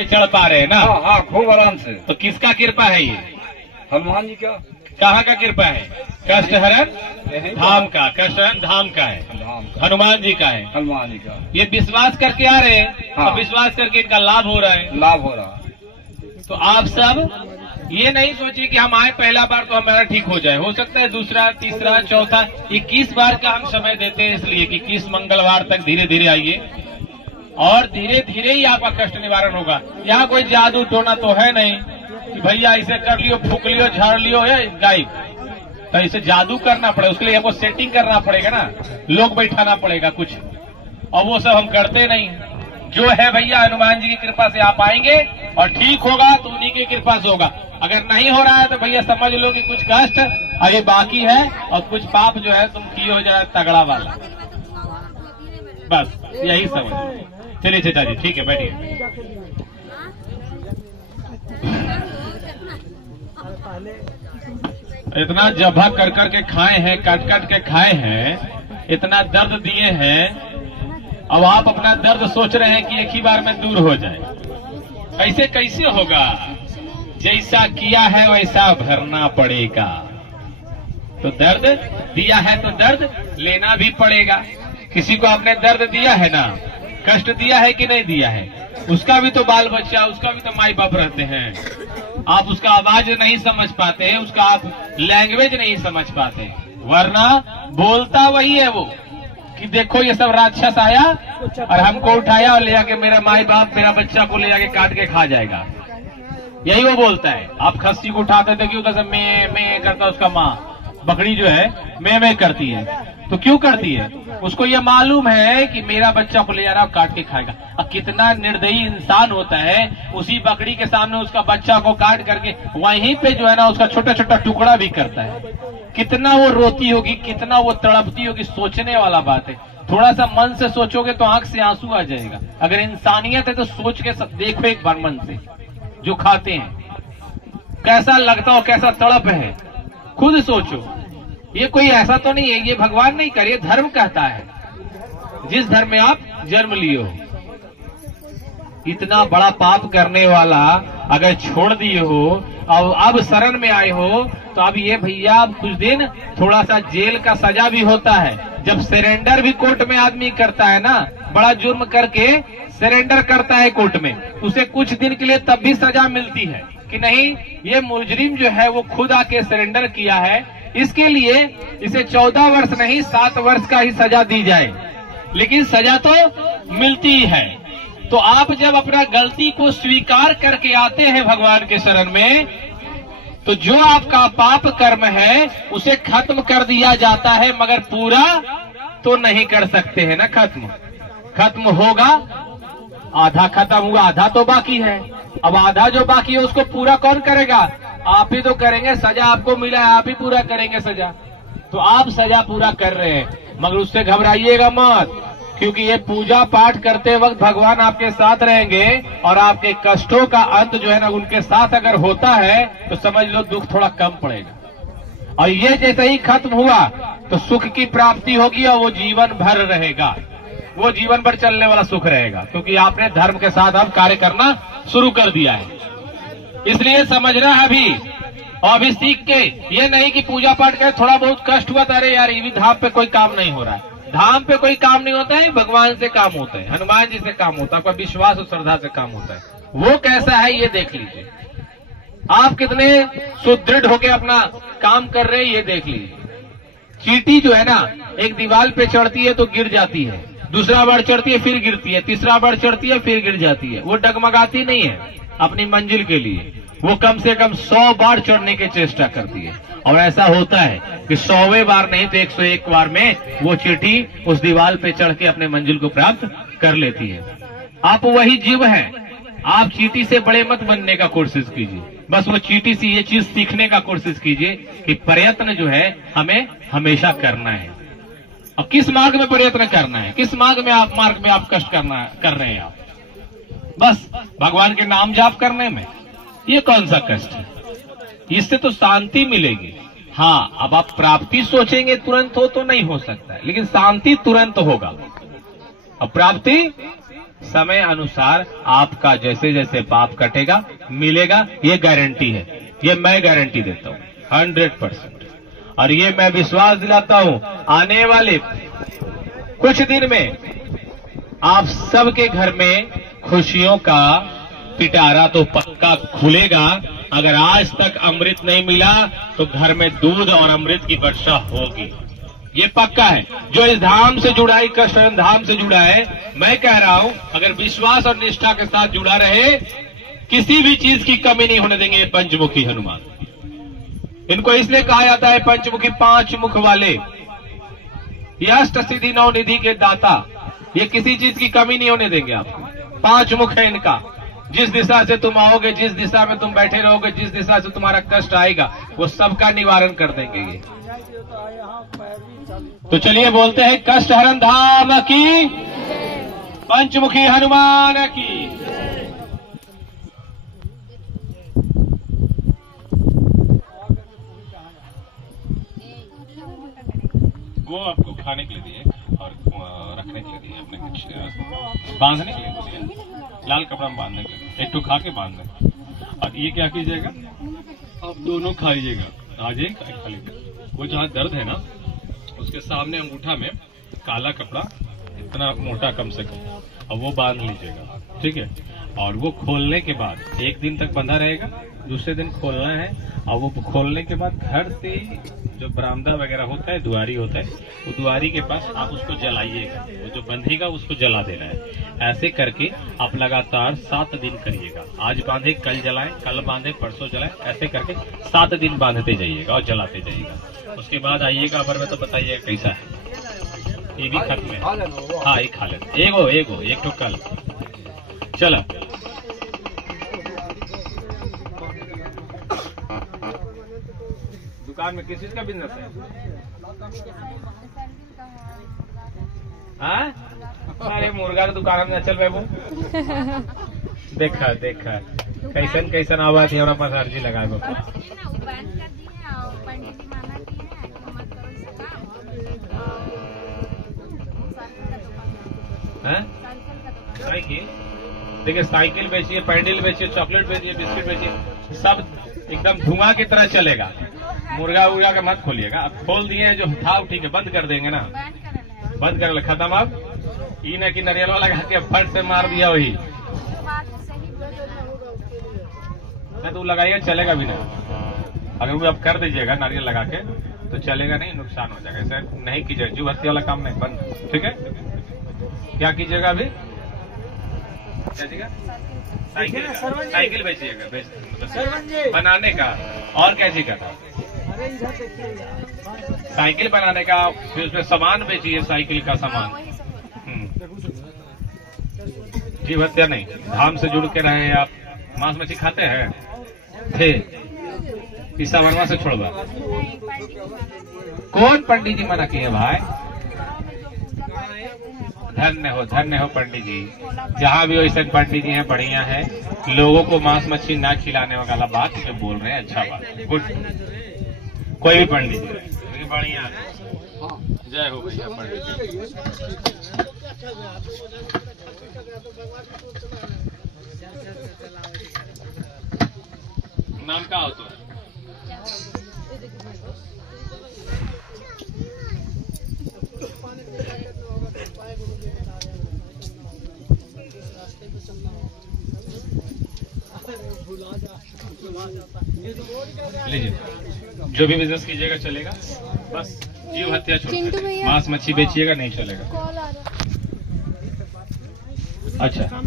पे चढ़ पा रहे हैं ना? हाँ हाँ, खूब आराम से। तो किसका कृपा है ये? हनुमान जी का। कहाँ का कृपा है? कष्ट हरण धाम का, कष्ट हरण धाम का है, धाम का, हनुमान जी का है। हनुमान जी का। ये विश्वास करके आ रहे हैं, हाँ। और विश्वास करके इनका लाभ हो रहा है। लाभ हो रहा। तो आप सब ये नहीं सोचिए कि हम आए पहला बार तो हमारा ठीक हो जाए, हो सकता है दूसरा, तीसरा, चौथा, 21 बार का हम समय देते हैं, इसलिए कि 21 मंगलवार तक धीरे धीरे आइए और धीरे धीरे ही आपका कष्ट निवारण होगा। यहाँ कोई जादू टोना तो है नहीं कि भैया इसे कर लियो, फूक लियो, झाड़ लियो या गायब। तो इसे जादू करना पड़ेगा, उसके लिए हमको सेटिंग करना पड़ेगा ना, लोग बैठाना पड़ेगा कुछ, और वो सब हम करते नहीं। जो है भैया हनुमान जी की कृपा से आप आएंगे और ठीक होगा तो उन्हीं की कृपा से होगा। अगर नहीं हो रहा है तो भैया समझ लो कि कुछ कष्ट अभी बाकी है और कुछ पाप जो है तुम किए हो जरा तगड़ा वाला, बस यही समझ। चलिए चाचा जी ठीक है, बैठिए। इतना जभा कर कर के खाए हैं, काट काट के खाए हैं, इतना दर्द दिए हैं, अब आप अपना दर्द सोच रहे हैं कि एक ही बार में दूर हो जाए। ऐसे कैसे होगा? जैसा किया है वैसा भरना पड़ेगा। तो दर्द दिया है तो दर्द लेना भी पड़ेगा। किसी को आपने दर्द दिया है ना, कष्ट दिया है कि नहीं दिया है, उसका भी तो बाल बच्चा, उसका भी तो माई बाप रहते हैं। आप उसका आवाज नहीं समझ पाते हैं, उसका आप लैंग्वेज नहीं समझ पाते, वरना बोलता वही है वो कि देखो ये सब राक्षस आया और हमको उठाया और ले जाके मेरा माई बाप, मेरा बच्चा को ले जाके काट के खा जाएगा, यही वो बोलता है। आप खस्सी को उठाते थे कि उधर से मैं करता, उसका माँ बकरी जो है मैं करती है, तो क्यों करती है? उसको ये मालूम है कि मेरा बच्चा को ले जा रहा है काट के खाएगा। अब कितना निर्दयी इंसान होता है, उसी बकरी के सामने उसका बच्चा को काट करके वहीं पे जो है ना उसका छोटा छोटा टुकड़ा भी करता है। कितना वो रोती होगी, कितना वो तड़पती होगी, सोचने वाला बात है। थोड़ा सा मन से सोचोगे तो आंख से आंसू आ जाएगा। अगर इंसानियत है तो सोच के देखो एक बार मन से, जो खाते हैं कैसा लगता हो, कैसा तड़प है, खुद सोचो। ये कोई ऐसा तो नहीं है, ये भगवान नहीं करे, धर्म कहता है, जिस धर्म में आप जन्म लिए हो। इतना बड़ा पाप करने वाला अगर छोड़ दिए हो और अब शरण में आए हो, तो अब ये भैया कुछ दिन थोड़ा सा जेल का सजा भी होता है। जब सरेंडर भी कोर्ट में आदमी करता है ना, बड़ा जुर्म करके सरेंडर करता है कोर्ट में, उसे कुछ दिन के लिए तब भी सजा मिलती है कि नहीं ये मुजरिम जो है वो खुद आके सरेंडर किया है, इसके लिए इसे 14 वर्ष नहीं 7 वर्ष का ही सजा दी जाए, लेकिन सजा तो मिलती है। तो आप जब अपना गलती को स्वीकार करके आते हैं भगवान के शरण में, तो जो आपका पाप कर्म है उसे खत्म कर दिया जाता है, मगर पूरा तो नहीं कर सकते हैं ना। खत्म होगा, आधा खत्म हुआ, आधा तो बाकी है। अब आधा जो बाकी है उसको पूरा कौन करेगा? आप ही तो करेंगे। सजा आपको मिला है, आप ही पूरा करेंगे सजा। तो आप सजा पूरा कर रहे हैं, मगर उससे घबराइएगा मत, क्योंकि ये पूजा पाठ करते वक्त भगवान आपके साथ रहेंगे और आपके कष्टों का अंत जो है ना उनके साथ अगर होता है तो समझ लो दुख थोड़ा कम पड़ेगा। और ये जैसे ही खत्म हुआ तो सुख की प्राप्ति होगी और वो जीवन भर रहेगा, वो जीवन भर चलने वाला सुख रहेगा, क्योंकि आपने धर्म के साथ अब कार्य करना शुरू कर दिया है। इसलिए समझना है अभी, और अभी सीख के, ये नहीं कि पूजा पाठ करे थोड़ा बहुत कष्ट हुआ, अरे यार ये भी धाम पे कोई काम नहीं हो रहा है। धाम पे कोई काम नहीं होता है, भगवान से काम होता है, हनुमान जी से काम होता है, आपका विश्वास और श्रद्धा से काम होता है। वो कैसा है ये देख लीजिए, आप कितने सुदृढ़ होके अपना काम कर रहे हैं ये देख लीजिए। चींटी जो है ना एक दीवार पे चढ़ती है तो गिर जाती है, दूसरा बार चढ़ती है फिर गिरती है, तीसरा बार चढ़ती है फिर गिर जाती है। वो डगमगाती नहीं है अपनी मंजिल के लिए, वो कम से कम 100 बार चढ़ने की चेष्टा करती है। और ऐसा होता है कि 100वें बार नहीं तो 101 बार में वो चींटी उस दीवार पे चढ़ के अपने मंजिल को प्राप्त कर लेती है। आप वही जीव हैं, आप चींटी से बड़े मत बनने का कोशिश कीजिए, बस वो चींटी से ये चीज सीखने का कोशिश कीजिए कि प्रयत्न जो है हमें हमेशा करना है। अब किस मार्ग में प्रयत्न करना है, किस मार्ग में आप कष्ट कर रहे हैं आप, बस भगवान के नाम जाप करने में, ये कौन सा कष्ट है? इससे तो शांति मिलेगी। हाँ, अब आप प्राप्ति सोचेंगे तुरंत हो तो नहीं हो सकता है, लेकिन शांति तुरंत होगा। अब प्राप्ति समय अनुसार आपका जैसे जैसे पाप कटेगा मिलेगा, ये गारंटी है, ये मैं गारंटी देता हूँ 100%। और ये मैं विश्वास दिलाता हूँ आने वाले कुछ दिन में आप सबके घर में खुशियों का पिटारा तो पक्का खुलेगा। अगर आज तक अमृत नहीं मिला तो घर में दूध और अमृत की वर्षा होगी, ये पक्का है। जो इस धाम से जुड़ा है, कृष्ण धाम से जुड़ा है, मैं कह रहा हूं अगर विश्वास और निष्ठा के साथ जुड़ा रहे, किसी भी चीज की कमी नहीं होने देंगे ये पंचमुखी हनुमान। इनको इसलिए कहा जाता है पंचमुखी, 5 मुख वाले, ये अष्ट सिद्धि 9 निधि के दाता। ये किसी चीज की कमी नहीं होने देंगे आपको। 5 मुख है इनका। जिस दिशा से तुम आओगे, जिस दिशा में तुम बैठे रहोगे, जिस दिशा से तुम्हारा कष्ट आएगा, वो सबका निवारण कर देंगे ये। तो चलिए बोलते हैं कष्ट हरण धाम की, पंचमुखी हनुमान की। वो आपको खाने के लिए दिए और रखने के लिए दिए, अपने कुछ बांधने के लिए दिए, लाल कपड़ा में बांधने के लिए। एक तो खा के बांध दें। और ये क्या कीजिएगा, आप दोनों खा लीजिएगा। आज एक खा लीजिएगा। वो जहाँ दर्द है ना, उसके सामने अंगूठा में काला कपड़ा इतना मोटा कम से कम, और वो बांध लीजिएगा, ठीक है। और वो खोलने के बाद 1 दिन तक बंधा रहेगा, दूसरे दिन खोलना है। और वो खोलने के बाद घर से जो बरामदा वगैरह होता है, दुआरी होता है, वो दुआरी के पास आप उसको जलाइएगा। वो जो बंधेगा उसको जला देना है। ऐसे करके आप लगातार 7 दिन करिएगा। आज बांधे कल जलाएं, कल बांधे परसों जलाएं, ऐसे करके 7 दिन बांधते जाइएगा और जलाते जाइएगा। उसके बाद आइएगा अबर में तो बताइएगा कैसा है। ये भी खत्म है। हाँ, एक खा लेते, एक तो कल। चलो दुकान में किस चीज का बिजनेस है? हाँ? अरे मुर्गा की दुकान में चल बाबू। देखा कैसन आवाज है, पास अर्जी लगा दो। साइकिल देखिए, साइकिल बेचिए, पैंडल बेचिए, चॉकलेट बेचिए, बिस्किट बेचिए, सब एकदम धुआं की तरह चलेगा। मुर्गा उर्गा का मत खोलिएगा। अब खोल दिए हैं जो था ठीक है, बंद कर देंगे ना, बंद कर ले, खत्म। अब ई न कि नारियल वाला लगा के फट से मार दिया वही, नहीं तो लगाइए चलेगा भी नहीं। अगर वो अब कर दीजिएगा नारियल लगा के तो चलेगा नहीं, नुकसान हो जाएगा। ऐसा नहीं कीजिएगा, जीव हत्या वाला काम नहीं, बंद, ठीक है। क्या कीजिएगा अभी? साइकिल बेचिएगा, बनाने का। और क्या चीज का? साइकिल बनाने का, फिर उसमें सामान बेचिए, साइकिल का सामान। जीव हत्या नहीं, धाम से जुड़ के रहे आप। मांस मछली खाते हैं थे, ईसा वर्मा से छोड़वा। कौन पंडित जी मना किए भाई? धन्य हो पंडित जी। जहाँ भी वैसे पंडित जी हैं, बढ़िया है। लोगों को मांस मछली ना खिलाने वाला बात जो बोल रहे हैं, अच्छा बात, गुड। कोई भी पंडित जी बढ़िया है। जय हो भैया पंडित जी। नाम क्या हो तो? लीजिए, जो भी बिजनेस कीजिएगा चलेगा, बस जीव हत्या छोड़, मांस मच्छी बेचिएगा नहीं चलेगा। अच्छा।